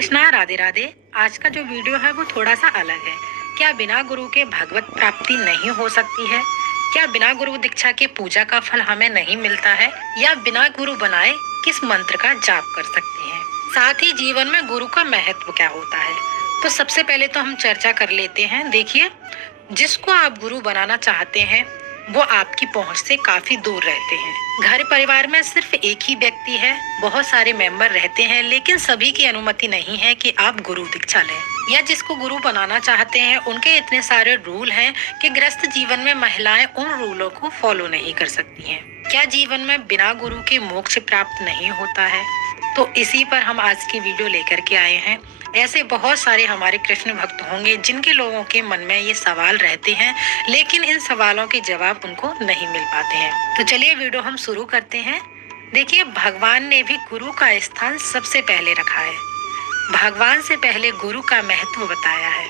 कृष्णा, राधे राधे। आज का जो वीडियो है वो थोड़ा सा अलग है। क्या बिना गुरु के भगवत प्राप्ति नहीं हो सकती है? क्या बिना गुरु दीक्षा के पूजा का फल हमें नहीं मिलता है? या बिना गुरु बनाए किस मंत्र का जाप कर सकते हैं? साथ ही जीवन में गुरु का महत्व क्या होता है? तो सबसे पहले तो हम चर्चा कर लेते हैं। देखिए, जिसको आप गुरु बनाना चाहते हैं वो आपकी पहुंच से काफी दूर रहते हैं। घर परिवार में सिर्फ एक ही व्यक्ति है, बहुत सारे मेंबर रहते हैं, लेकिन सभी की अनुमति नहीं है कि आप गुरु दीक्षा लें। या जिसको गुरु बनाना चाहते हैं उनके इतने सारे रूल हैं कि गृहस्थ जीवन में महिलाएं उन रूलों को फॉलो नहीं कर सकती हैं। क्या जीवन में बिना गुरु के मोक्ष प्राप्त नहीं होता है? तो इसी पर हम आज की वीडियो लेकर के आए हैं। ऐसे बहुत सारे हमारे कृष्ण भक्त होंगे जिनके लोगों के मन में ये सवाल रहते हैं, लेकिन इन सवालों के जवाब उनको नहीं मिल पाते हैं। तो चलिए वीडियो हम शुरू करते हैं। देखिए, भगवान ने भी गुरु का स्थान सबसे पहले रखा है। भगवान से पहले गुरु का महत्व बताया है।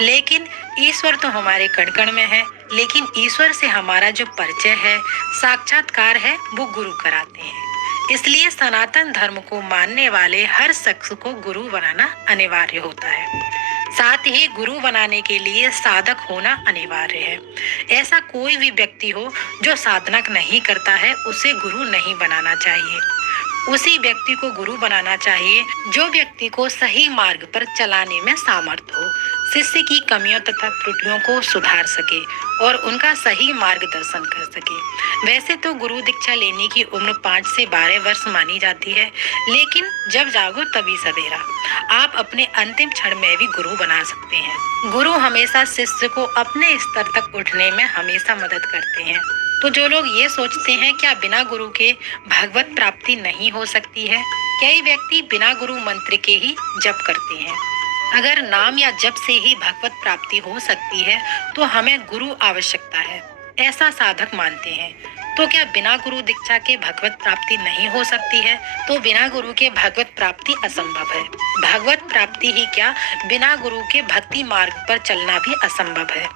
लेकिन ईश्वर तो हमारे कण कण में है, लेकिन ईश्वर से हमारा जो परिचय है, साक्षात्कार है, वो गुरु कराते हैं। इसलिए सनातन धर्म को मानने वाले हर शख्स को गुरु बनाना अनिवार्य होता है। साथ ही गुरु बनाने के लिए साधक होना अनिवार्य है। ऐसा कोई भी व्यक्ति हो जो साधना नहीं करता है, उसे गुरु नहीं बनाना चाहिए। उसी व्यक्ति को गुरु बनाना चाहिए जो व्यक्ति को सही मार्ग पर चलाने में सामर्थ्य हो, शिष्य की कमियों तथा त्रुटियों को सुधार सके और उनका सही मार्गदर्शन कर सके। वैसे तो गुरु दीक्षा लेने की उम्र 5 से 12 वर्ष मानी जाती है, लेकिन जब जागो तभी सवेरा। आप अपने अंतिम क्षण में भी गुरु बना सकते हैं। गुरु हमेशा शिष्य को अपने स्तर तक उठने में हमेशा मदद करते हैं। तो जो लोग ये सोचते हैं क्या बिना गुरु के भगवत प्राप्ति नहीं हो सकती है? कई व्यक्ति बिना गुरु मंत्र के ही जप करते हैं। अगर नाम या जप से ही भगवत प्राप्ति हो सकती है तो हमें गुरु आवश्यकता है, ऐसा साधक मानते हैं। तो क्या बिना गुरु दीक्षा के भगवत प्राप्ति नहीं हो सकती है? तो बिना गुरु के भगवत प्राप्ति असंभव है। भगवत प्राप्ति ही क्या, बिना गुरु के भक्ति मार्ग पर चलना भी असंभव है।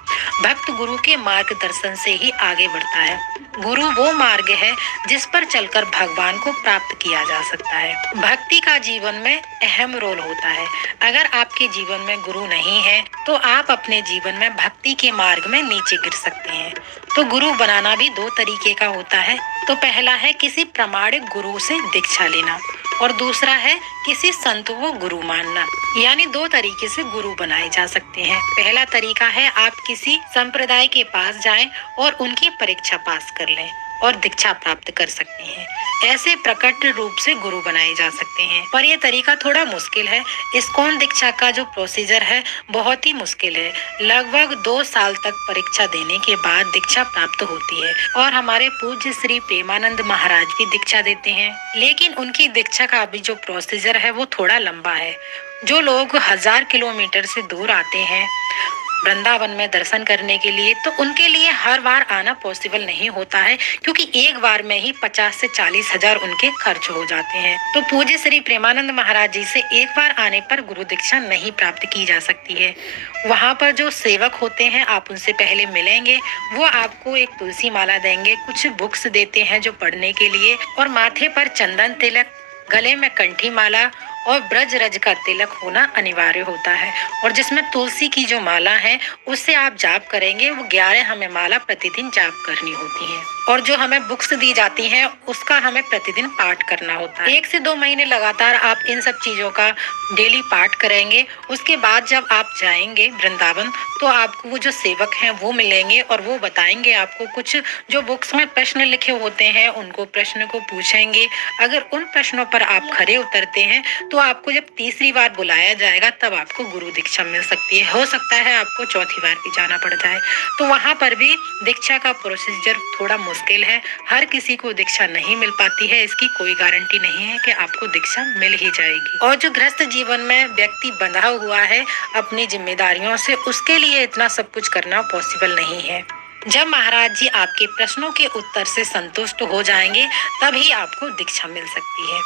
भक्त गुरु के मार्गदर्शन से ही आगे बढ़ता है। गुरु वो मार्ग है जिस पर चलकर भगवान को प्राप्त किया जा सकता है। भक्ति का जीवन में अहम रोल होता है। अगर आपके जीवन में गुरु नहीं है तो आप अपने जीवन में भक्ति के मार्ग में नीचे गिर सकते हैं। तो गुरु बनाना भी 2 तरीके का होता है। तो पहला है किसी प्रामाणिक गुरु से दीक्षा लेना और दूसरा है किसी संत को गुरु मानना। यानी 2 तरीके से गुरु बनाए जा सकते हैं। पहला तरीका है आप किसी संप्रदाय के पास जाएं और उनकी परीक्षा पास कर लें और दीक्षा प्राप्त कर सकते हैं। ऐसे प्रकट रूप से गुरु बनाए जा सकते हैं, पर यह तरीका थोड़ा मुश्किल है। इस्कॉन दीक्षा का जो प्रोसीजर है बहुत ही मुश्किल है। लगभग 2 साल तक परीक्षा देने के बाद दीक्षा प्राप्त होती है और हमारे पूज्य श्री प्रेमानंद महाराज भी दीक्षा देते हैं। लेकिन उनकी दीक्षा का अभी जो प्रोसीजर है वो थोड़ा लंबा है। जो लोग 1000 किलोमीटर से दूर आते हैं वृंदावन में दर्शन करने के लिए, तो उनके लिए हर बार आना पॉसिबल नहीं होता है, क्योंकि एक बार में ही 50 से 40 हजार उनके खर्च हो जाते हैं। तो पूज्य श्री प्रेमानंद महाराज जी से एक बार आने पर गुरु दीक्षा नहीं प्राप्त की जा सकती है। वहाँ पर जो सेवक होते हैं आप उनसे पहले मिलेंगे, वो आपको एक तुलसी माला देंगे, कुछ बुक्स देते हैं जो पढ़ने के लिए, और माथे पर चंदन तिलक, गले में कंठी माला और ब्रज रज का तिलक होना अनिवार्य होता है। और जिसमें तुलसी की जो माला है उससे आप जाप करेंगे, वो 11 हमें माला प्रतिदिन जाप करनी होती है। और जो हमें बुक्स दी जाती हैं उसका हमें प्रतिदिन पाठ करना होता है। 1 से 2 महीने लगातार आप इन सब चीजों का डेली पाठ करेंगे। उसके बाद जब आप जाएंगे वृंदावन तो आपको वो जो सेवक हैं वो मिलेंगे और वो बताएंगे आपको कुछ जो बुक्स में प्रश्न लिखे होते हैं, उनको प्रश्न को पूछेंगे। अगर उन प्रश्नों पर आप खरे उतरते हैं तो आपको जब तीसरी बार बुलाया जाएगा तब आपको गुरु दीक्षा मिल सकती है। हो सकता है आपको चौथी बार भी जाना पड़ जाए। तो वहाँ पर भी दीक्षा का प्रोसीजर थोड़ा मुश्किल है। हर किसी को दीक्षा नहीं मिल पाती है, इसकी कोई गारंटी नहीं है कि आपको दीक्षा मिल ही जाएगी। और जो गृहस्थ जीवन में व्यक्ति बंधा हुआ है अपनी जिम्मेदारियों से, उसके लिए इतना सब कुछ करना पॉसिबल नहीं है। जब महाराज जी आपके प्रश्नों के उत्तर से संतुष्ट हो जाएंगे तभी आपको दीक्षा मिल सकती है।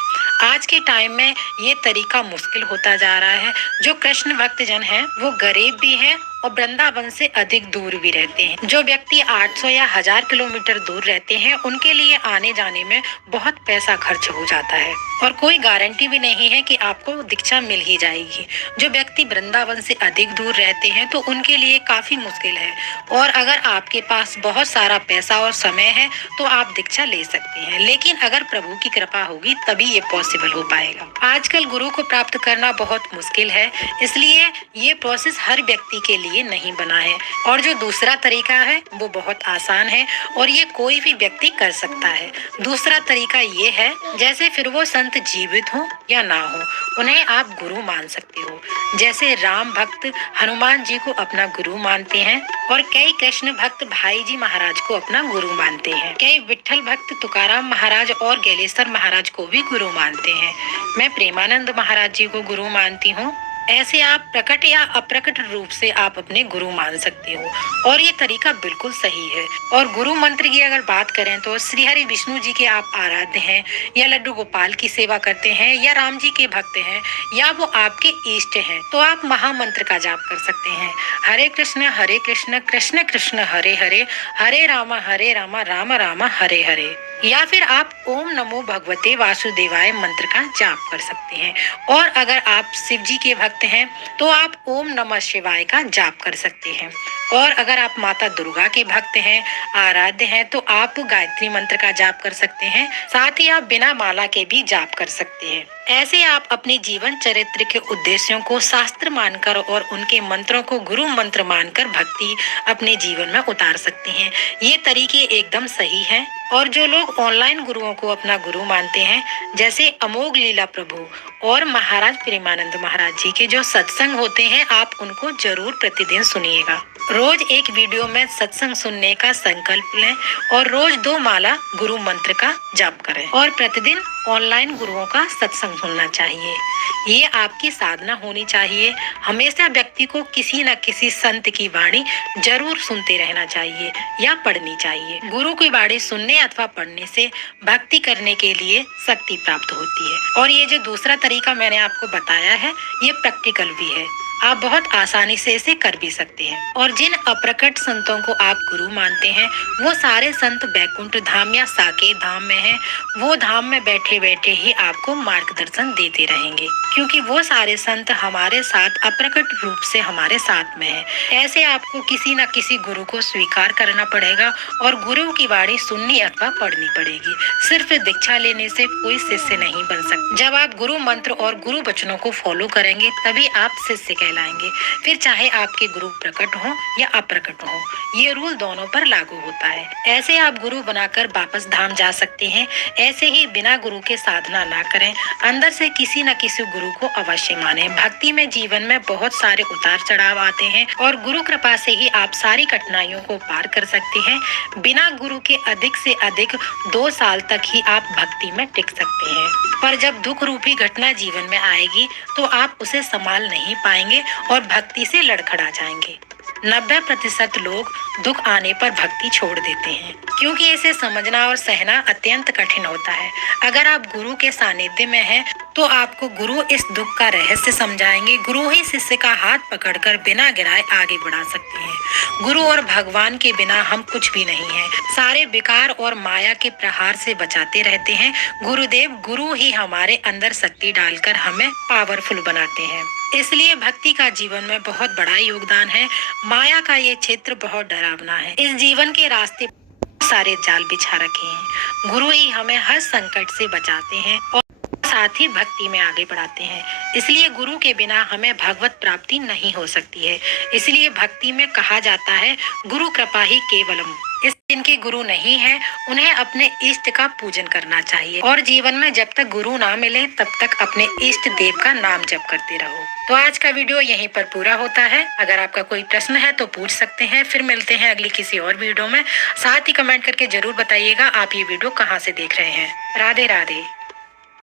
आज के टाइम में ये तरीका मुश्किल होता जा रहा है। जो कृष्ण भक्त जन हैं वो गरीब भी हैं और वृंदावन से अधिक दूर भी रहते हैं। जो व्यक्ति 800 या 1000 किलोमीटर दूर रहते हैं, उनके लिए आने जाने में बहुत पैसा खर्च हो जाता है और कोई गारंटी भी नहीं है कि आपको दीक्षा मिल ही जाएगी। जो व्यक्ति वृंदावन से अधिक दूर रहते हैं तो उनके लिए काफी मुश्किल है, और अगर आपके पास बहुत सारा पैसा और समय है तो आप दीक्षा ले सकते हैं, लेकिन अगर प्रभु की कृपा होगी तभी ये पॉसिबल हो पाएगा। आजकल गुरु को प्राप्त करना बहुत मुश्किल है, इसलिए ये प्रोसेस हर व्यक्ति के लिए नहीं बना है। और जो दूसरा तरीका है वो बहुत आसान है और ये कोई भी व्यक्ति कर सकता है। दूसरा तरीका ये है, जैसे फिर वो संत जीवित हो या ना हो, उन्हें आप गुरु मान सकते हो। जैसे राम भक्त हनुमान जी को अपना गुरु मानते हैं और कई कृष्ण भक्त भाई जी महाराज को अपना गुरु मानते हैं। कई विठल भक्त तुकाराम महाराज और गैलेश्वर महाराज को भी गुरु मानते हैं। मैं प्रेमानंद महाराज जी को गुरु मानती हूँ। ऐसे आप प्रकट या अप्रकट रूप से आप अपने गुरु मान सकते हो और ये तरीका बिल्कुल सही है। और गुरु मंत्र की अगर बात करें तो श्री हरि विष्णु जी के आप आराध्य हैं, या लड्डू गोपाल की सेवा करते हैं, या राम जी के भक्त हैं, या वो आपके इष्ट हैं, तो आप महामंत्र का जाप कर सकते हैं। हरे कृष्ण कृष्ण कृष्ण हरे हरे, हरे राम राम राम हरे हरे। या फिर आप ओम नमो भगवते वासुदेवाय मंत्र का जाप कर सकते हैं। और अगर आप शिव जी के भक्त हैं तो आप ओम नमः शिवाय का जाप कर सकते हैं। और अगर आप माता दुर्गा के भक्त हैं, आराध्य हैं, तो आप गायत्री मंत्र का जाप कर सकते हैं। साथ ही आप बिना माला के भी जाप कर सकते हैं। ऐसे आप अपने जीवन चरित्र के उद्देश्यों को शास्त्र मानकर और उनके मंत्रों को गुरु मंत्र मानकर भक्ति अपने जीवन में उतार सकते हैं। ये तरीके एकदम सही हैं। और जो लोग ऑनलाइन गुरुओं को अपना गुरु मानते हैं, जैसे अमोघ लीला प्रभु और महाराज प्रेमानंद महाराज जी के जो सत्संग होते हैं, आप उनको जरूर प्रतिदिन सुनिएगा। रोज एक वीडियो में सत्संग सुनने का संकल्प लें और रोज 2 माला गुरु मंत्र का जाप करें और प्रतिदिन ऑनलाइन गुरुओं का सत्संग सुनना चाहिए। ये आपकी साधना होनी चाहिए। हमेशा व्यक्ति को किसी न किसी संत की वाणी जरूर सुनते रहना चाहिए या पढ़नी चाहिए। गुरु की वाणी सुनने अथवा पढ़ने से भक्ति करने के लिए शक्ति प्राप्त होती है। और ये जो दूसरा तरीका मैंने आपको बताया है, ये प्रैक्टिकल भी है। आप बहुत आसानी से इसे कर भी सकते हैं। और जिन अप्रकट संतों को आप गुरु मानते हैं, वो सारे संत बैकुंठ धाम या साकेत धाम में हैं। वो धाम में बैठे बैठे ही आपको मार्गदर्शन देते रहेंगे, क्योंकि वो सारे संत हमारे साथ अप्रकट रूप से हमारे साथ में हैं। ऐसे आपको किसी न किसी गुरु को स्वीकार करना पड़ेगा और गुरु की वाणी सुननी अथवा पढ़नी पड़ेगी। सिर्फ दीक्षा लेने से कोई शिष्य नहीं बन सकता। जब आप गुरु मंत्र और गुरु वचनों को फॉलो करेंगे तभी आप शिष्य कहलाएंगे। फिर चाहे आपके गुरु प्रकट हो या अप्रकट हो, ये रूल दोनों पर लागू होता है। ऐसे आप गुरु बनाकर वापस धाम जा सकते हैं। ऐसे ही बिना गुरु के साधना ना करें, अंदर से किसी न किसी गुरु को अवश्य माने। भक्ति में जीवन में बहुत सारे उतार चढ़ाव आते हैं और गुरु कृपा से ही आप सारी कठिनाइयों को पार कर सकते हैं। बिना गुरु के अधिक से अधिक 2 साल तक ही आप भक्ति में टिक सकते हैं, पर जब दुख रूपी घटना जीवन में आएगी तो आप उसे संभाल नहीं पाएंगे और भक्ति से लड़खड़ा जाएंगे। 90% लोग दुख आने पर भक्ति छोड़ देते हैं, क्योंकि इसे समझना और सहना अत्यंत कठिन होता है। अगर आप गुरु के सानिध्य में हैं, तो आपको गुरु इस दुख का रहस्य समझाएंगे। गुरु ही शिष्य का हाथ पकड़कर बिना गिराए आगे बढ़ा सकते हैं। गुरु और भगवान के बिना हम कुछ भी नहीं हैं। सारे विकार और माया के प्रहार से बचाते रहते हैं। गुरुदेव गुरु ही हमारे अंदर शक्ति डालकर हमें पावरफुल बनाते हैं। इसलिए भक्ति का जीवन में बहुत बड़ा योगदान है। माया का ये क्षेत्र बहुत डरावना है। इस जीवन के रास्ते सारे जाल बिछा रखे हैं। गुरु ही हमें हर संकट से बचाते हैं और साथ ही भक्ति में आगे बढ़ाते हैं। इसलिए गुरु के बिना हमें भगवत प्राप्ति नहीं हो सकती है। इसलिए भक्ति में कहा जाता है, गुरु कृपा ही केवलम। इस जिनके गुरु नहीं है, उन्हें अपने इष्ट का पूजन करना चाहिए और जीवन में जब तक गुरु ना मिले तब तक अपने इष्ट देव का नाम जप करते रहो। तो आज का वीडियो यहीं पर पूरा होता है। अगर आपका कोई प्रश्न है तो पूछ सकते हैं। फिर मिलते हैं अगली किसी और वीडियो में। साथ ही कमेंट करके जरूर बताइएगा आप ये वीडियो कहाँ से देख रहे हैं। राधे राधे।